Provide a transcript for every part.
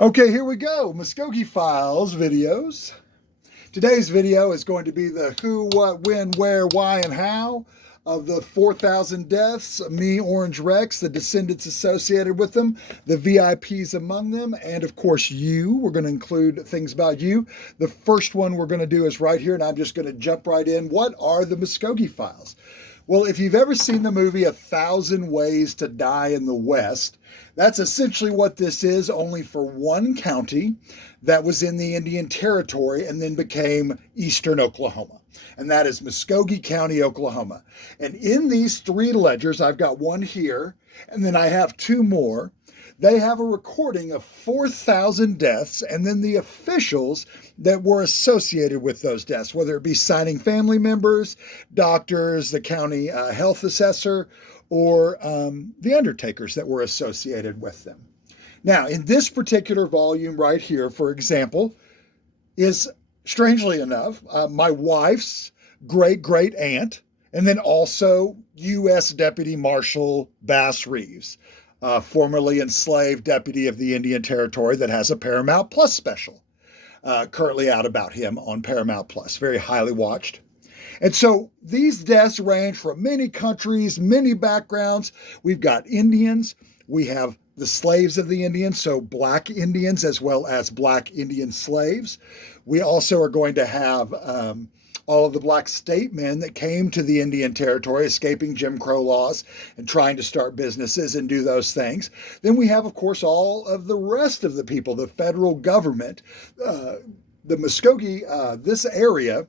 Okay, here we go. Muskogee Files videos. Today's video is going to be the who, what, when, where, why, and how of the 4,000 deaths, me, Orange Rex, the descendants associated with them, the VIPs among them, and of course you. We're going to include things about you. The first one we're going to do is right here, and I'm just going to jump right in. What are the Muskogee Files? Well, if you've ever seen the movie 1,000 Ways to Die in the West, that's essentially what this is, only for one county that was in the Indian Territory and then became eastern Oklahoma. And that is Muskogee County, Oklahoma. And in these three ledgers, I've got one here, and then I have two more. They have a recording of 4,000 deaths and then the officials that were associated with those deaths, whether it be signing family members, doctors, the county health assessor, or the undertakers that were associated with them. Now, in this particular volume right here, for example, is, strangely enough, my wife's great-great aunt, and then also U.S. Deputy Marshal Bass Reeves, formerly enslaved deputy of the Indian Territory that has a Paramount Plus special currently out about him on Paramount Plus, very highly watched. And so these deaths range from many countries, many backgrounds. We've got Indians, we have the slaves of the Indians, so black Indians as well as black Indian slaves. We also are going to have all of the black state men that came to the Indian Territory, escaping Jim Crow laws and trying to start businesses and do those things. Then we have, of course, all of the rest of the people, the federal government. The Muskogee, this area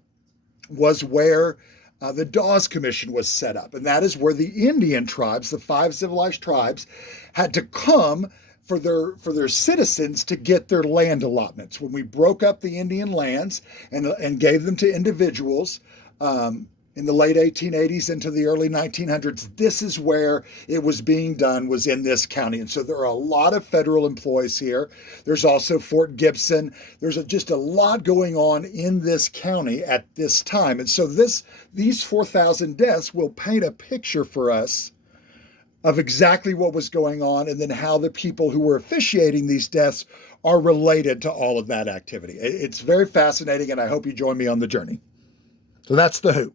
was where the Dawes Commission was set up. And that is where the Indian tribes, the 5 civilized tribes, had to come for their citizens to get their land allotments. When we broke up the Indian lands and gave them to individuals in the late 1880s into the early 1900s, this is where it was being done, was in this county. And so there are a lot of federal employees here. There's also Fort Gibson. There's just a lot going on in this county at this time. And so these 4,000 deaths will paint a picture for us of exactly what was going on and then how the people who were officiating these deaths are related to all of that activity. It's very fascinating, and I hope you join me on the journey. So that's the who.